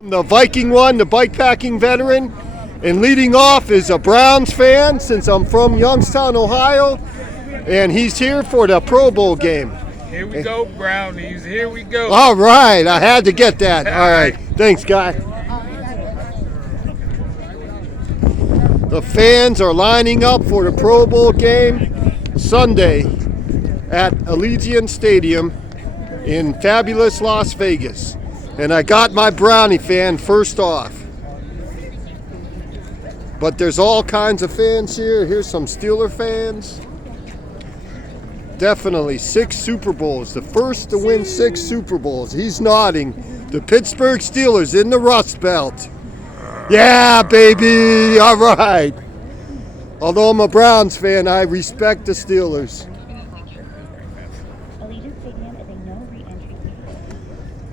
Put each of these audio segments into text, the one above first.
The Viking one, the bikepacking veteran, and leading off is a Browns fan since I'm from Youngstown, Ohio, and he's here for the Pro Bowl game. Here we go, Brownies. Here we go. All right, I had to get that. All right, thanks, guy. The fans are lining up for the Pro Bowl game Sunday at Allegiant Stadium in fabulous Las Vegas. And I got my Brownie fan first off. But there's all kinds of fans here. Here's some Steeler fans. Definitely 6 Super Bowls. The first to win 6 Super Bowls. He's nodding. The Pittsburgh Steelers in the Rust Belt. Yeah, baby. All right. Although I'm a Browns fan, I respect the Steelers. Allegiant Stadium is a no re-entry zone.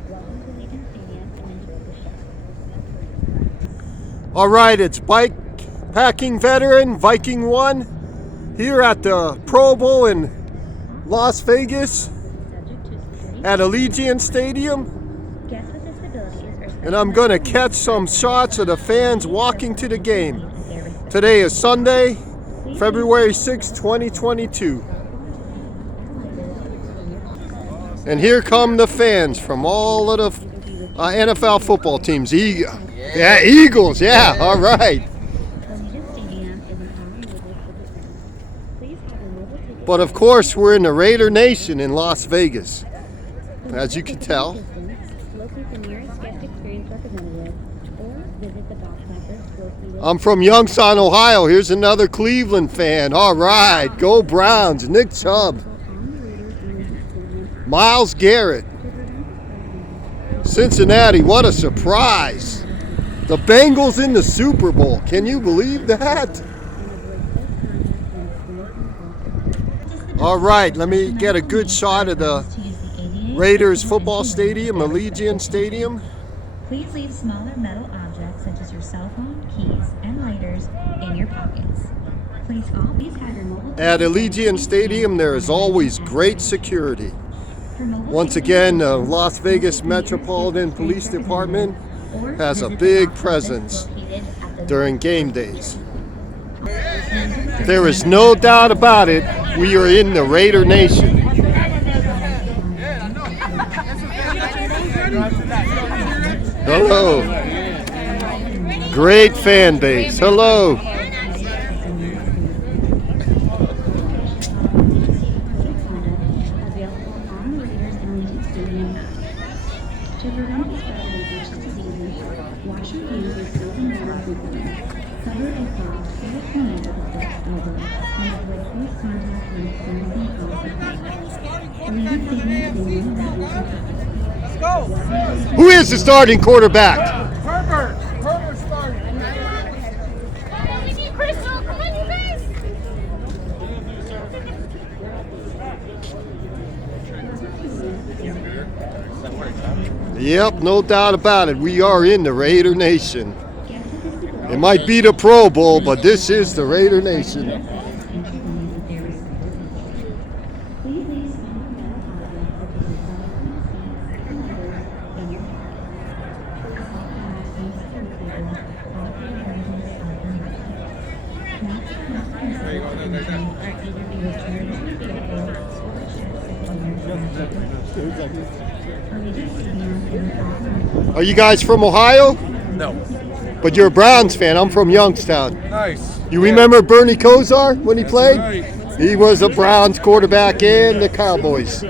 Welcome to Allegiant Stadium and enjoy the show. All right, it's bike packing veteran Viking 1 here at the Pro Bowl in Las Vegas at Allegiant Stadium. Guests with disabilities are And I'm going to catch some shots of the fans walking to the game. Today is Sunday, February 6, 2022. And here come the fans from all of the NFL football teams. Eagles, yeah, all right. But of course, we're in the Raider Nation in Las Vegas, as you can tell. I'm from Youngstown, Ohio. Here's another Cleveland fan. All right, go Browns. Nick Chubb. Myles Garrett. Cincinnati, what a surprise. The Bengals in the Super Bowl. Can you believe that? All right, let me get a good shot of the Raiders football stadium, Allegiant Stadium. Please leave smaller metal objects such as your cell phone, keys, and lighters in your pockets. Please have your mobile At Allegiant Stadium, there is always great security. Once again, the Las Vegas Metropolitan Police Department has a big presence during game days. There is no doubt about it, we are in the Raider Nation. Hello. Great fan base. Hello. Who is the starting quarterback? Herbert's starting. Yep, no doubt about it. We are in the Raider Nation. It might be the Pro Bowl, but this is the Raider Nation. Are you guys from Ohio? No. But you're a Browns fan. I'm from Youngstown. Nice. You remember Bernie Kosar when he That's played? right. He was a Browns quarterback and the Cowboys. To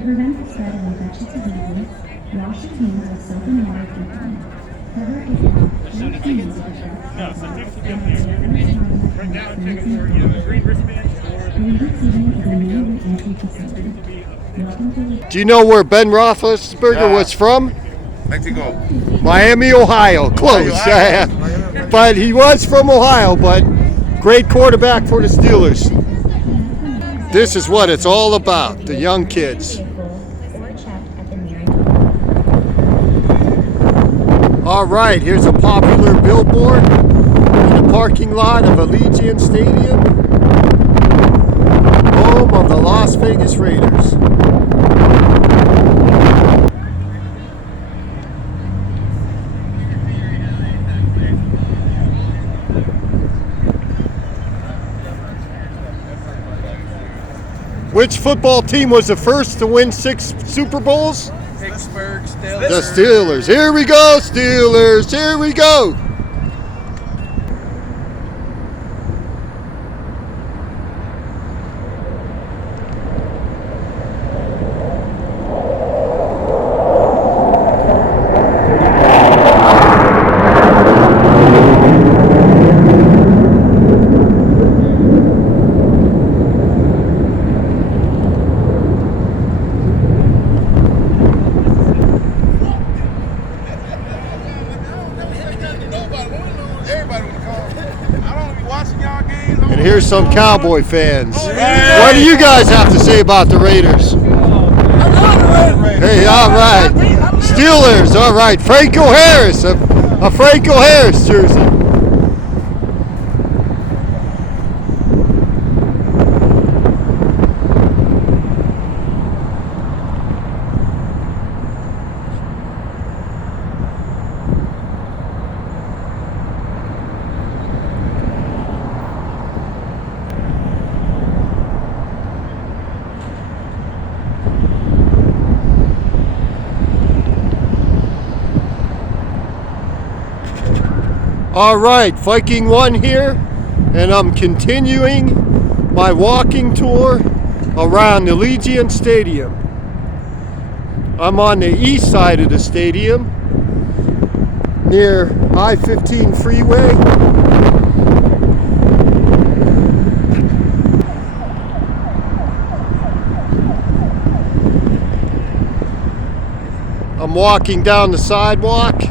prevent the spread of infectious diseases, wash your hands with soap and water frequently. Cover your Do you know where Ben Roethlisberger was from? Mexico. Miami, Ohio. Close. Ohio. But he was from Ohio, but great quarterback for the Steelers. This is what it's all about, the young kids. All right, here's a popular billboard in the parking lot of Allegiant Stadium, home of the Las Vegas Raiders. Which football team was the first to win 6 Super Bowls? Pittsburgh Steelers. The Steelers. Here we go, Steelers. Here we go. And here's some Cowboy fans. What do you guys have to say about the Raiders? Hey, all right. Steelers, all right. Franco Harris, a Franco Harris jersey. All right, Viking 1 here, and I'm continuing my walking tour around Allegiant Stadium. I'm on the east side of the stadium, near I-15 freeway. I'm walking down the sidewalk.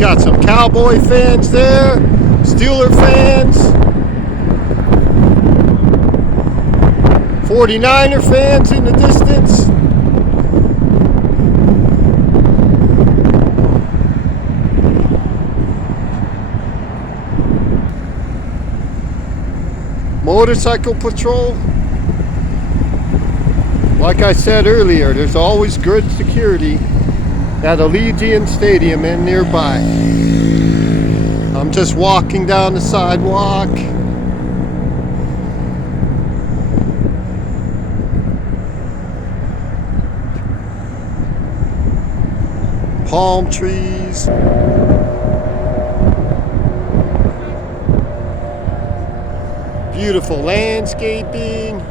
Got some Cowboy fans there, Steeler fans, 49er fans in the distance. Motorcycle patrol. Like I said earlier, there's always good security at Allegiant Stadium and nearby. I'm just walking down the sidewalk. Palm trees. Beautiful landscaping.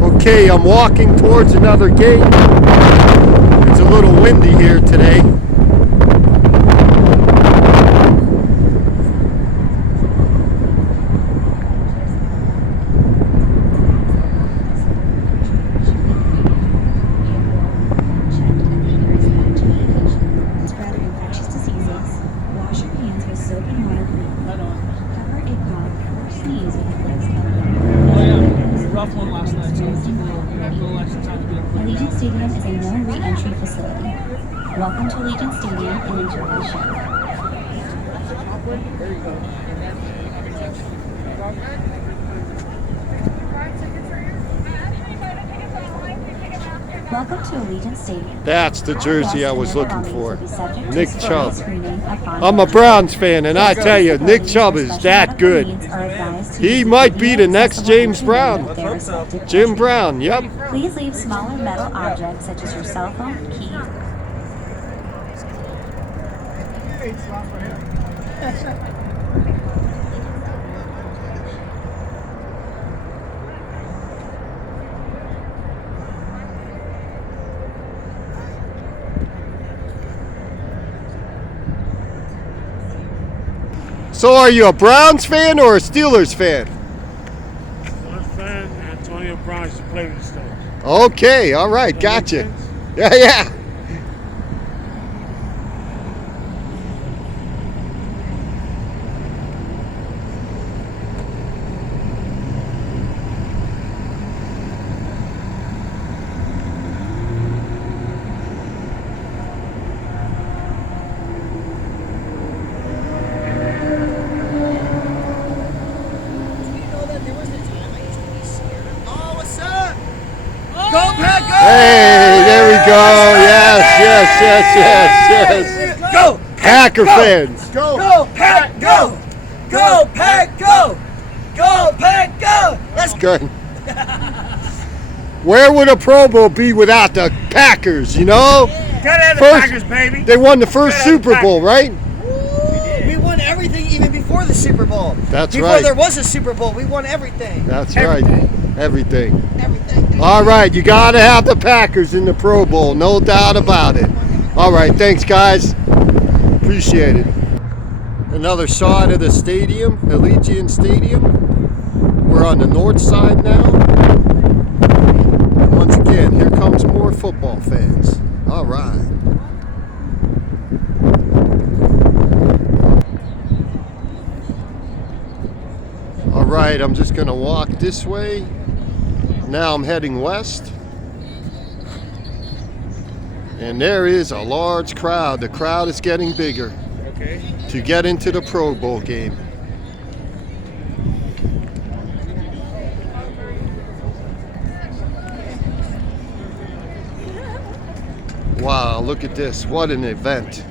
Okay, I'm walking towards another gate. It's a little windy here today. Spread infectious diseases. Wash your hands with soap and water frequently. Cover a cough or sneeze with a wet towel. Rough one last night, so it's a little extra time to get up. Allegiant Stadium is a no re-entry facility. Welcome to Allegiant Stadium and enjoy the show. There you go. Welcome to Allegiant Stadium. That's the jersey I was looking for. Nick Chubb. I'm I'm a Browns fan, and I tell you, Nick Chubb is that good. He might be the next James Brown. Jim Brown, yep. Please leave smaller metal objects such as your cell phone, keys. So are you a Browns fan or a Steelers fan? Steelers fan, Antonio Brown used to play with the Steelers. Okay, all right, gotcha. Yeah, yeah. Hey, there we go. Yes. Go! Packer fans. Go, Pack, go! Go, Pack, go! Go, Pack, go! Let's go! Good. Where would a Pro Bowl be without the Packers, you know? Gotta have the First- Packers, baby. They won the first Super Bowl, right? We won everything even before the Super Bowl. That's before right. there was a Super Bowl, we won everything. That's right. Everything. Everything. All right, you got to have the Packers in the Pro Bowl, no doubt about it. All right, thanks, guys. Appreciate it. Another shot of the stadium, Allegiant Stadium. We're on the north side now. Once again, here comes more football fans. All right. All right, I'm just going to walk this way. Now I'm heading west. And there is a large crowd. The crowd is getting bigger to get into the Pro Bowl game. Wow, look at this. What an event.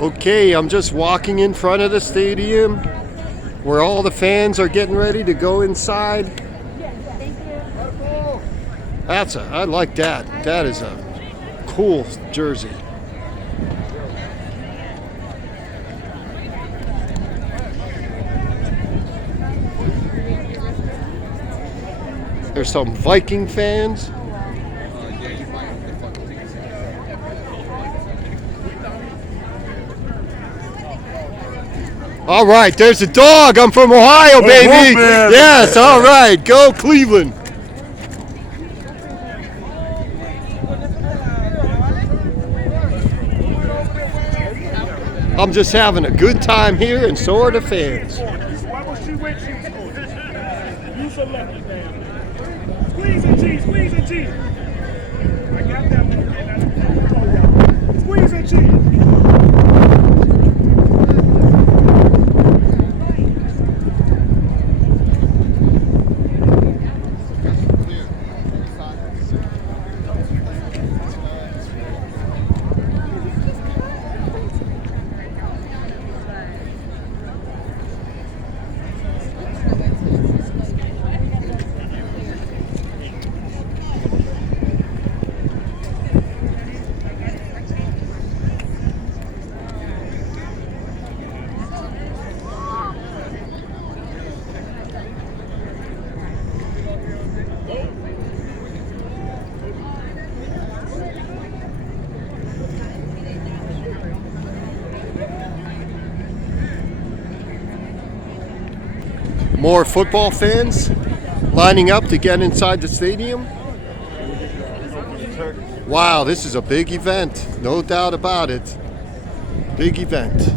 Okay, I'm just walking in front of the stadium where all the fans are getting ready to go inside. I like that. That is a cool jersey. There's some Viking fans. All right, there's a dog. I'm from Ohio, baby. Yes, all right. Go Cleveland. I'm just having a good time here, and so are the fans. Why was she with you? You selected them. Squeeze and cheese, squeeze and cheese. I got that one. Squeeze and cheese. More football fans lining up to get inside the stadium. Wow, this is a big event. No doubt about it. Big event.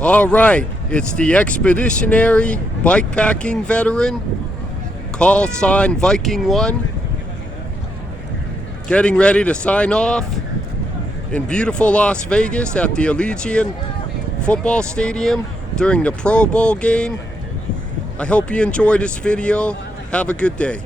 All right, it's the expeditionary bikepacking veteran, call sign Viking 1, getting ready to sign off in beautiful Las Vegas at the Allegiant football stadium during the Pro Bowl game. I hope you enjoyed this video. Have a good day.